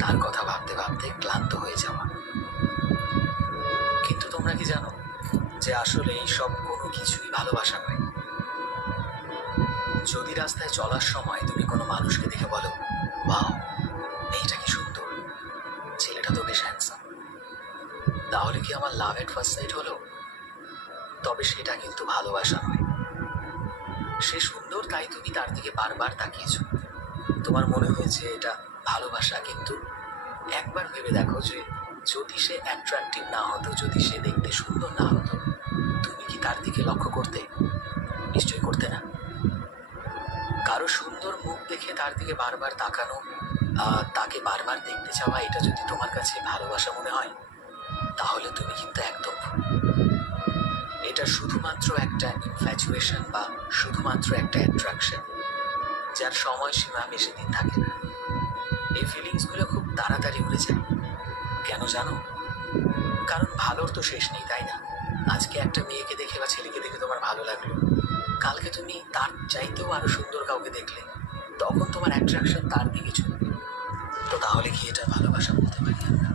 তার কথা ভাবতে ভাবতে ক্লান্ত হয়ে যাওয়া। কিন্তু তোমরা কি জানো যে আসলে এই সব কোনো কিছুই ভালোবাসা নয়? যদি রাস্তায় চলার সময় তুমি কোনো মানুষকে দেখে বলো, ওয়াও, মেয়েটা কি সুন্দর, ছেলেটা তো বেশ হ্যান্ডসাম, তাহলে কি আমার লাভ এট ফার্স্ট সাইট হলো? তবে সেটা কিন্তু ভালোবাসা নয়। সে সুন্দর তাই তুমি তার দিকে বারবার তাকিয়েছো, তোমার মনে হয়েছে এটা ভালোবাসা। কিন্তু একবার ভেবে দেখো যে যদি সে অ্যাট্রাক্টিভ না হতো, যদি সে দেখতে সুন্দর না হতো, তুমি কি তার দিকে লক্ষ্য করতে? নিশ্চয়ই করতে না। কারো সুন্দর মুখ দেখে তার দিকে বারবার তাকানো, তাকে বারবার দেখতে চাওয়া, এটা যদি তোমার কাছে ভালোবাসা মনে হয়, তাহলে তুমি কিন্তু একদম ভুল। এটা শুধুমাত্র একটা ইনফ্যাচুয়েশন বা শুধুমাত্র একটা অ্যাট্রাকশন, যার সময়সীমা বেশি দিন থাকে না। এই ফিলিংসগুলো খুব তাড়াতাড়ি উড়ে যায়। কেন জানো? কারণ ভালোর তো শেষ নেই, তাই না? আজকে একটা মেয়েকে দেখে বা ছেলেকে দেখে তোমার ভালো লাগলো, কালকে তুমি তার চাইতেও আরো সুন্দর কাউকে দেখলে, তখন তোমার অ্যাট্রাকশন তার দিকে চলবে। তো তাহলে কি এটা ভালোবাসা বলতে পারি আমরা?